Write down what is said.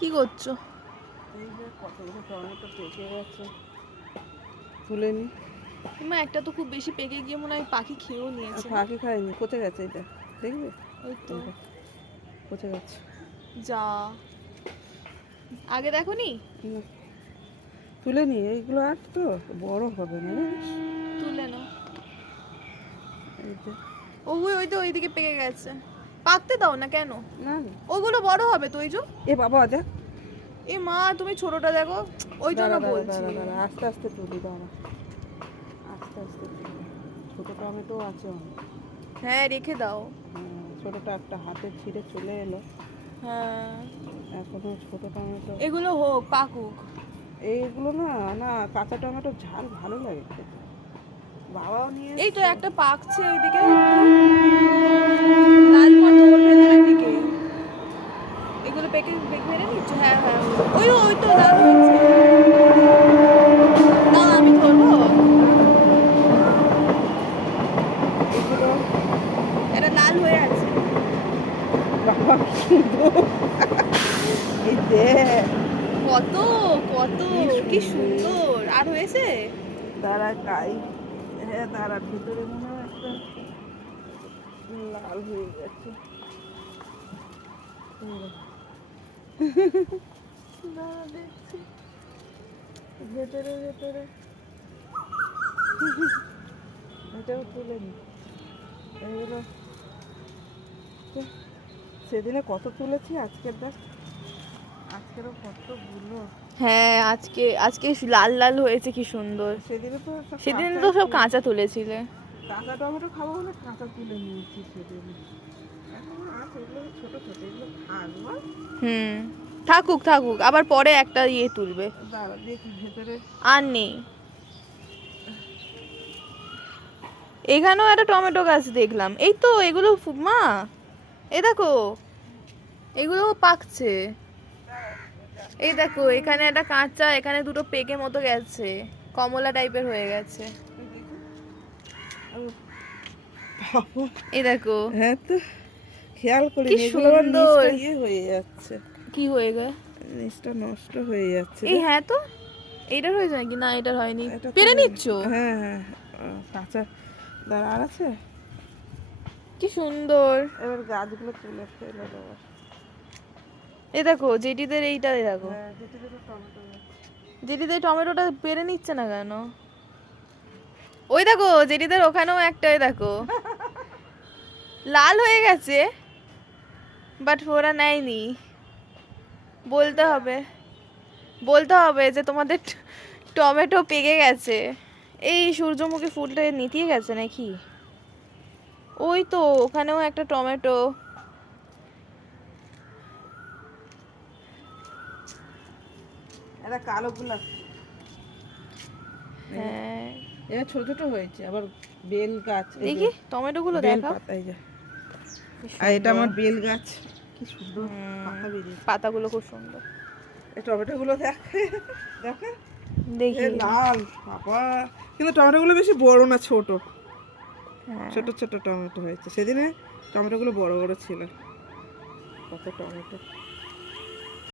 কি করছো? এই যে কতগুলো টমেটো পেকে গেছে, তুলে নি। মা একটা তো খুব বেশি পেকে গিয়ে মনে হয় পাখি খেয়েও নিয়েছে। পাখি খায়নি, পচে গেছে। এটা দেখবে, ওই তো এটা পচে গেছে। যা, আগে দেখোনি? না, তুলে নি। এইগুলো আর তো বড় হবে না জানিস। তুলে না। এই যে ওই তো ওইদিকে পেকে গেছে, পাকতে দাও না কেন? না, ওগুলো বড় হবে তো। ওই যে, এ বাবা দেখ। এ মা তুমি ছোটটা দেখো, ওই জন্য দাঁড়া দাঁড়া বলছি। দাঁড়া দাঁড়া, আস্তে আস্তে তুলি, দাঁড়া আস্তে আস্তে তুলি। ছোটো টমেটো আছে অনেক। হ্যাঁ রেখে দাও। ছোটোটা একটা হাতে ছিঁড়ে চলে এলো। হ্যাঁ এখনো ছোটো টমেটো। এগুলো হোক, পাকুক। এইগুলো না, না কাঁচা টমেটো ঝাল ভালো লাগে খেতে। বাবাও নিয়ে এই তো একটা পাকছে ওইদিকে, লাল মতো ওর ভেতরের দিকে। এগুলো পেকে পেকে মেরে নিচ্ছ? হ্যাঁ হ্যাঁ, ওই তো লাল হয়েছে। দাও আমি ধরবো। এগুলো এটা লাল হয়ে আছে। বাবা কি সুন্দর। এই দেখ কত কত, কি সুন্দর। আর হয়েছে? দাঁড়া গাই। হ্যাঁ দাঁড়া, ভিতরে মনে হয় একটা লাল হয়ে গেছে। দাঁড়া দেখছি, ভেতরে ভেতরে। এটাও তুলে নি। এগুলো সেদিনে কত তুলেছি, আজকের দেখ, আজকেরও কতগুলো। হ্যাঁ আজকে আজকে লাল লাল হয়েছে, কি সুন্দর। সেদিনে তো সব সেদিন কাঁচা তো সব ছিল। কাঁচা তুলেছিলে। কাঁচা টমেটো খাবো বলে কাঁচা তুলে নিয়েছি সেদিনে। এখন আছে, এগুলো ছোটো ছোটো, এগুলো থাকবো। থাকুক থাকুক, আবার পরে একটা ইয়ে তুলবে। দাঁড়া দেখি ভেতরে। আর নেই। এখানেও একটা টমেটো গাছ দেখলাম। এই তো এগুলো মা, এই দেখো এগুলো পাকছে। এই দেখো এখানে একটা কাঁচা, এখানে দুটো পেকে মতো গেছে, কমলা টাইপের হয়ে গেছে। এই দেখো। হ্যাঁ তো খেয়াল করি কি এগুলো আবার সুন্দর। নিচটা ইয়ে হয়ে যাচ্ছে, কি হয়ে গেছে? নিচটা নষ্ট হয়ে যাচ্ছে এই রে। হ্যাঁ তো, এইটার হয়েছে নাকি? না এটার হয়নি, এটা পেরে তুলে নিচ্ছ? হ্যাঁ হ্যাঁ, কাঁচা। দাঁড়া আর আছে। কি সুন্দর। এবার গাছগুলো তুলে ফেলে দেবো। এই দেখো জেঠিদের এইটা দেখো, হ্যাঁ যেটি দেখো টমেটো গাছ। জেঠিদের টমেটোটা পেরে নিচ্ছে না কেন? ওই দেখো জেঠিদের ওখানেও একটা, ওই দেখো লাল হয়ে গেছে, বাট ওরা নেয়নি। বলতে হবে, বলতে হবে যে তোমাদের টমেটো পেকে গেছে। এই সূর্যমুখী ফুলটা নিতিয়ে গেছে নাকি? ওই তো ওখানেও একটা টমেটো। এটা কালো গোলাপ। হ্যাঁ এটা ছোট ছোট হয়েছে, আবার বেল গাছ। এই যে দেখি টমেটো গুলো বেল দেখাও। পাতা, এই যে। আর এটা আমার বেল গাছ, কি সুন্দর পাতা বেরিয়েছে। পাতাগুলো খুব সুন্দর। এই টমেটোগুলো দেখ, দেখ দেখি। লাল বাবা। কিন্তু টমেটোগুলো বেশি বড় না, ছোট হ্যাঁ ছোট ছোট টমেটো হয়েছে। সেদিনে টমেটোগুলো বড় বড় ছিল। কত টমেটো।